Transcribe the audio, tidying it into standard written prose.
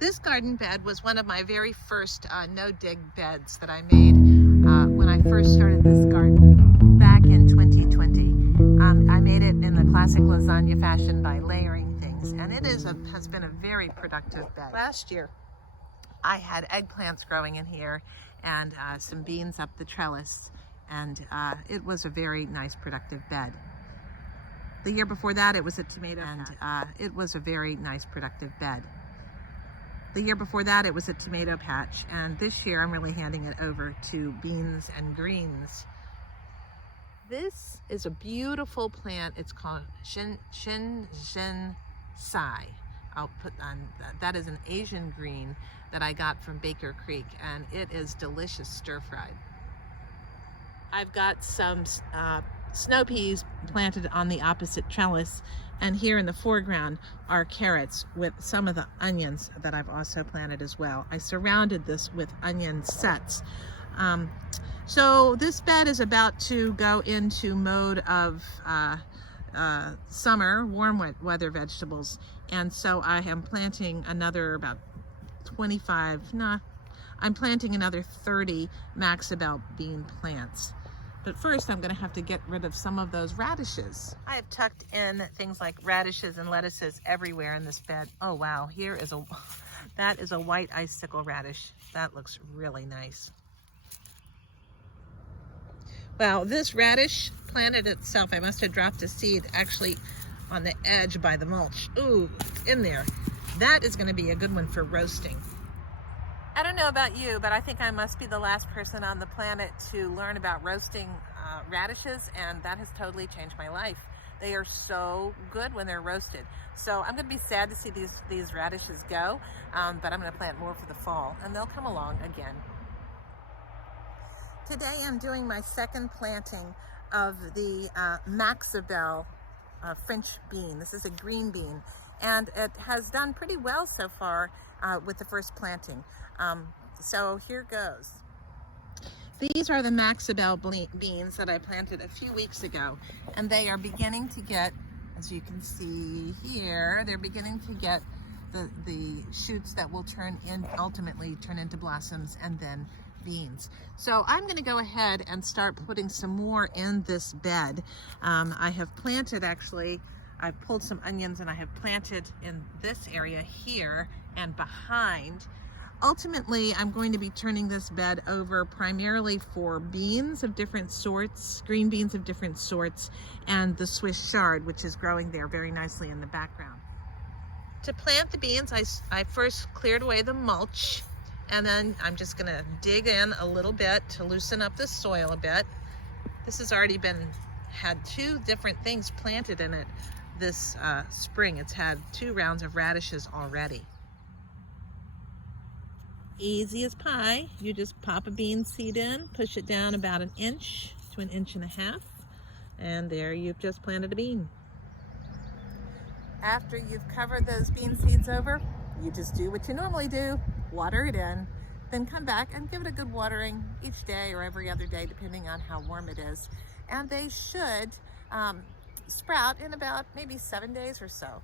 This garden bed was one of my very first no-dig beds that I made when I first started this garden back in 2020. I made it in the classic lasagna fashion by layering things, and it has been a very productive bed. Last year, I had eggplants growing in here and some beans up the trellis, and it was a very nice, productive bed. The year before that, it was a tomato patch, and it was a very nice, productive bed. The year before that, it was a tomato patch, and this year I'm really handing it over to beans and greens. This is a beautiful plant. It's called Shin Sai. I'll put on that is an Asian green that I got from Baker Creek, and it is delicious stir-fried. I've got some snow peas planted on the opposite trellis, and here in the foreground are carrots with some of the onions that I've also planted as well. I surrounded this with onion sets. So this bed is about to go into mode of summer, warm weather vegetables, and so I am planting another about 25, I'm planting another 30 Maxibel bean plants. But first, I'm going to have to get rid of some of those radishes. I have tucked in things like radishes and lettuces everywhere in this bed. Oh wow, that is a white icicle radish. That looks really nice. Well, this radish planted itself. I must have dropped a seed actually on the edge by the mulch. Ooh, it's in there. That is going to be a good one for roasting. I don't know about you, but I think I must be the last person on the planet to learn about roasting radishes, and that has totally changed my life. They are so good when they're roasted. So I'm going to be sad to see these radishes go, but I'm going to plant more for the fall, and they'll come along again. Today I'm doing my second planting of the Maxibel French bean. This is a green bean, and it has done pretty well so far with the first planting. So here goes. These are the Maxibel beans that I planted a few weeks ago, and they are beginning to get, as you can see here, they're beginning to get the shoots that will ultimately turn into blossoms and then beans. So I'm going to go ahead and start putting some more in this bed. I have planted, actually, I've pulled some onions and I have planted in this area here and behind. Ultimately, I'm going to be turning this bed over primarily for beans of different sorts, green beans of different sorts, and the Swiss chard, which is growing there very nicely in the background. To plant the beans, I first cleared away the mulch, and then I'm just going to dig in a little bit to loosen up the soil a bit. This has already had 2 different things planted in it this spring. It's had 2 rounds of radishes already. Easy as pie. You just pop a bean seed in, push it down about 1 inch to 1.5 inches, and there you've just planted a bean. After you've covered those bean seeds over, you just do what you normally do, water it in, then come back and give it a good watering each day or every other day, depending on how warm it is. And they should sprout in about maybe 7 days or so.